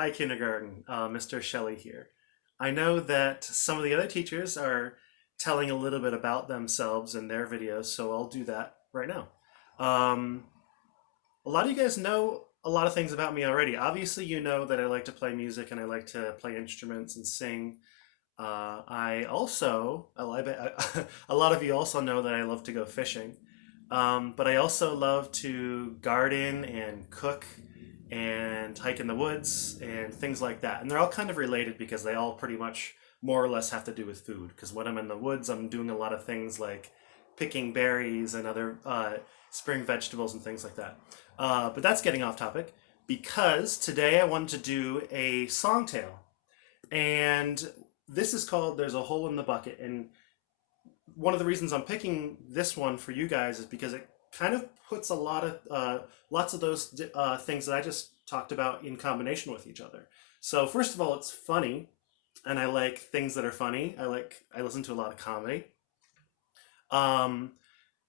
Hi, kindergarten. Mr. Shelley here. I know that some of the other teachers are telling a little bit about themselves in their videos, so I'll do that right now. Um, a lot of you guys know a lot of things about me already. Obviously, you know that I like to play music and I like to play instruments and sing. I also, I bet a lot of you also know that I love to go fishing. But I also love to garden and cook and hike in the woods and things like that. And they're all kind of related because they all pretty much more or less have to do with food. Because when I'm in the woods, I'm doing a lot of things like picking berries and other spring vegetables and things like that. But that's getting off topic because today I wanted to do a song tale. And this is called There's a Hole in the Bucket. And one of the reasons I'm picking this one for you guys is because it kind of puts a lot of lots of those things that I just talked about in combination with each other. So first of all, it's funny, and I like things that are funny. I listen to a lot of comedy. Um,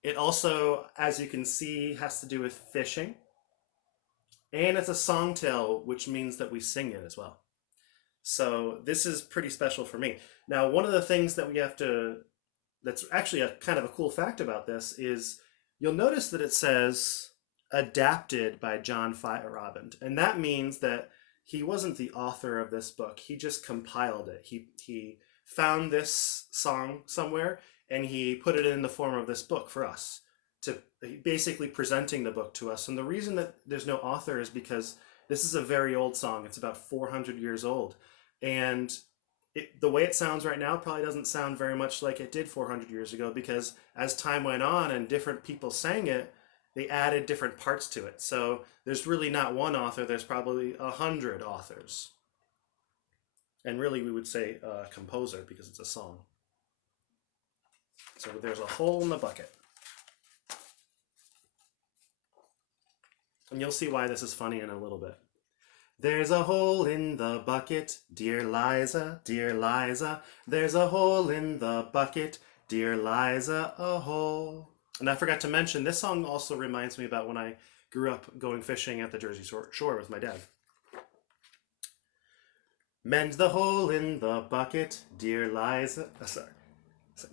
it also, as you can see, has to do with fishing, and it's a song tale, which means that we sing it as well. So this is pretty special for me. Now, one of the things that we have to that's actually a kind of a cool fact about this is you'll notice that it says adapted by John Feyerabend, and that means that he wasn't the author of this book. He just compiled it. He found this song somewhere and he put it in the form of this book for us to basically presenting the book to us. And the reason that there's no author is because this is a very old song. It's about 400 years old. And the way it sounds right now probably doesn't sound very much like it did 400 years ago because as time went on and different people sang it, they added different parts to it. So there's really not one author, there's probably 100 authors. And really, we would say composer because it's a song. So there's a hole in the bucket. And you'll see why this is funny in a little bit. There's a hole in the bucket, dear Liza, dear Liza. There's a hole in the bucket, dear Liza, a hole. And I forgot to mention, this song also reminds me about when I grew up going fishing at the Jersey Shore with my dad. Mend the hole in the bucket, dear Liza. Sorry.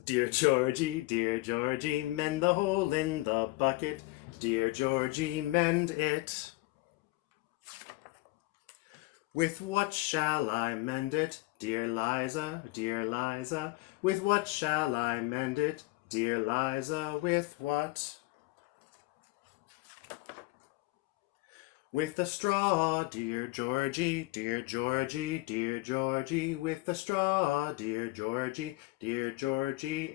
Dear Georgie, mend the hole in the bucket. Dear Georgie, mend it. With what shall I mend it, dear Liza, dear Liza? With what shall I mend it, dear Liza? With what? With the straw, dear Georgie, dear Georgie, dear Georgie. With the straw, dear Georgie,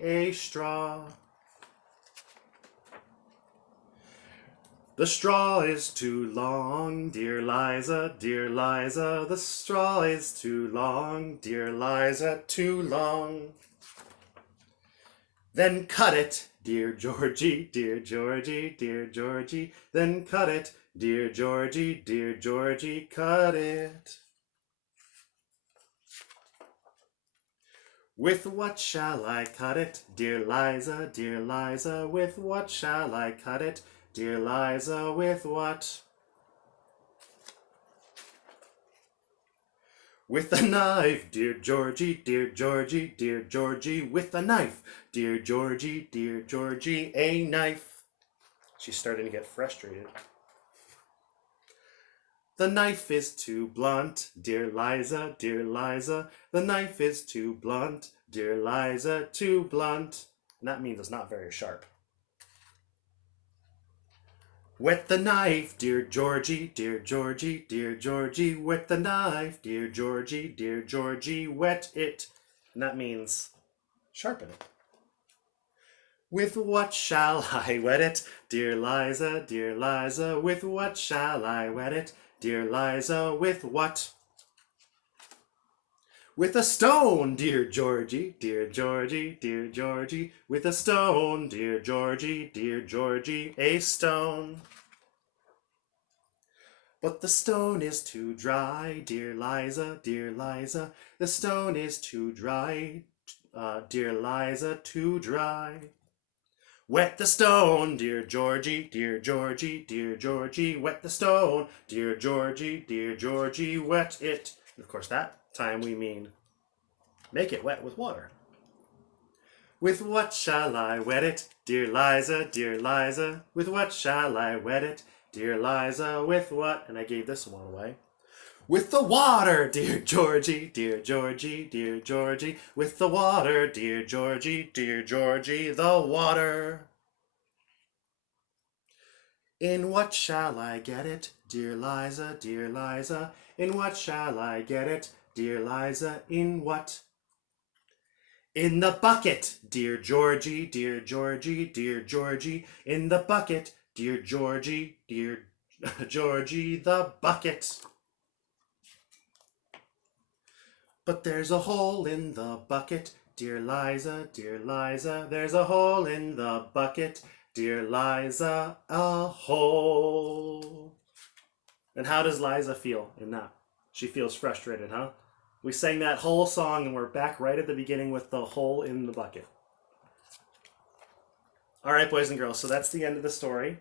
a straw. The straw is too long, dear Liza, dear Liza. The straw is too long, dear Liza, too long. Then cut it, dear Georgie, dear Georgie, dear Georgie. Then cut it, dear Georgie, cut it. With what shall I cut it, dear Liza, dear Liza? With what shall I cut it, dear Liza? With what? With a knife, dear Georgie, dear Georgie, dear Georgie. With a knife, dear Georgie, a knife. She's starting to get frustrated. The knife is too blunt, dear Liza, dear Liza. The knife is too blunt, dear Liza, too blunt. And that means it's not very sharp. Wet the knife, dear Georgie, dear Georgie, dear Georgie. Wet the knife, dear Georgie, wet it. And that means sharpen it. With what shall I wet it, dear Liza, dear Liza? With what shall I wet it, dear Liza? With what? With a stone, dear Georgie, dear Georgie, dear Georgie. With a stone, dear Georgie, a stone. But the stone is too dry, dear Liza, dear Liza. The stone is too dry, dear Liza, too dry. Wet the stone, dear Georgie, dear Georgie, dear Georgie, wet the stone, dear Georgie, wet it. And of course, that time we mean make it wet with water. With what shall I wet it, dear Liza, dear Liza? With what shall I wet it, dear Liza? With what? And I gave this one away. With the water, dear Georgie, dear Georgie, dear Georgie. With the water, dear Georgie, the water. In what shall I get it, dear Liza, dear Liza? In what shall I get it, dear Liza? In what? In the bucket, dear Georgie, dear Georgie, dear Georgie. In the bucket, dear Georgie, dear Georgie, the bucket. But there's a hole in the bucket, dear Liza, dear Liza. There's a hole in the bucket, dear Liza, a hole. And how does Liza feel in that? She feels frustrated, huh? We sang that whole song and we're back right at the beginning with the hole in the bucket. All right, boys and girls, so that's the end of the story.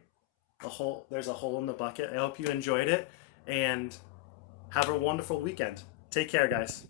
There's a hole in the bucket. I hope you enjoyed it and have a wonderful weekend. Take care, guys.